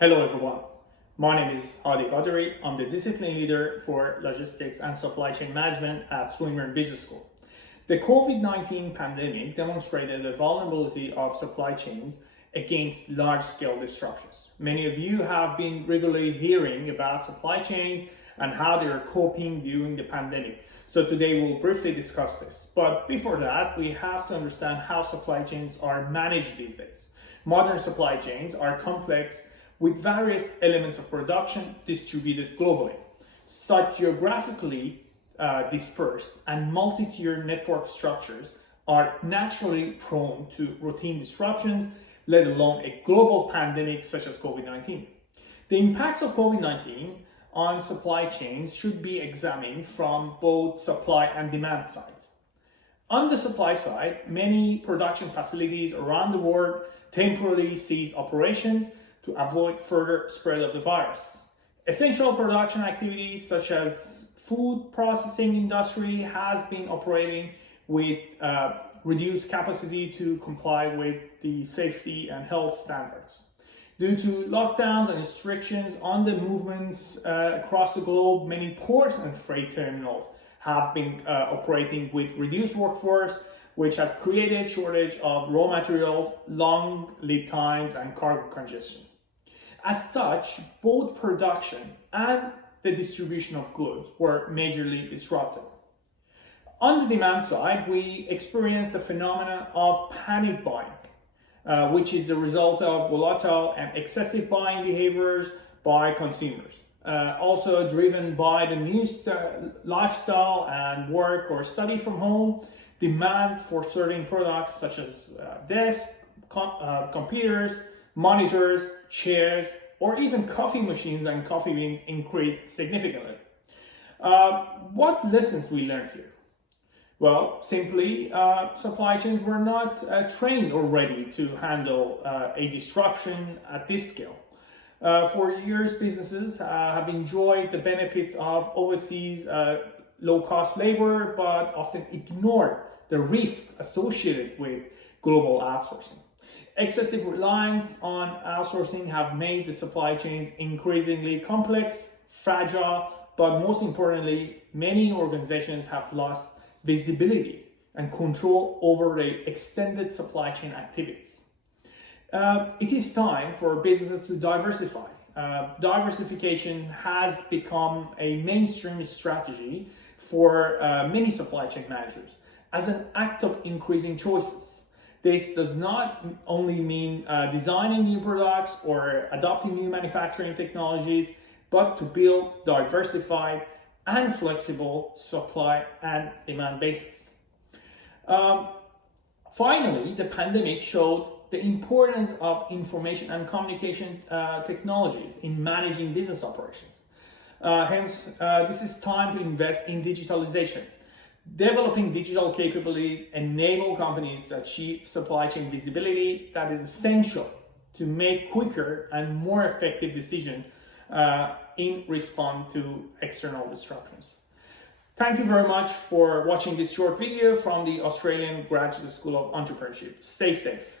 Hello everyone, my name is Hadi Qadri. I'm the discipline leader for logistics and supply chain management at Swinburne Business School. The COVID-19 pandemic demonstrated the vulnerability of supply chains against large-scale disruptions. Many of you have been regularly hearing about supply chains and how they are coping during the pandemic. So today we'll briefly discuss this. But before that, we have to understand how supply chains are managed these days. Modern supply chains are complex with various elements of production distributed globally. Such geographically dispersed and multi-tier network structures are naturally prone to routine disruptions, let alone a global pandemic such as COVID-19. The impacts of COVID-19 on supply chains should be examined from both supply and demand sides. On the supply side, many production facilities around the world temporarily cease operations to avoid further spread of the virus. Essential production activities such as food processing industry has been operating with reduced capacity to comply with the safety and health standards. Due to lockdowns and restrictions on the movements across the globe, many ports and freight terminals have been operating with reduced workforce, which has created shortage of raw materials, long lead times, and cargo congestion. As such, both production and the distribution of goods were majorly disrupted. On the demand side, we experienced the phenomenon of panic buying, which is the result of volatile and excessive buying behaviors by consumers. Also driven by the new lifestyle and work or study from home, demand for certain products such as desks, computers, monitors, chairs, or even coffee machines and coffee beans increased significantly. What lessons we learned here? Well, simply, supply chains were not trained or ready to handle a disruption at this scale. For years, businesses have enjoyed the benefits of overseas low-cost labor, but often ignored the risk associated with global outsourcing. Excessive reliance on outsourcing have made the supply chains increasingly complex, fragile, but most importantly, many organizations have lost visibility and control over the extended supply chain activities. It is time for businesses to diversify. Diversification has become a mainstream strategy for many supply chain managers as an act of increasing choices. This does not only mean designing new products or adopting new manufacturing technologies, but to build diversified and flexible supply and demand bases. Finally, the pandemic showed the importance of information and communication technologies in managing business operations. Hence, this is time to invest in digitalization. Developing digital capabilities enable companies to achieve supply chain visibility that is essential to make quicker and more effective decisions in response to external disruptions. Thank you very much for watching this short video from the Australian Graduate School of Entrepreneurship. Stay safe.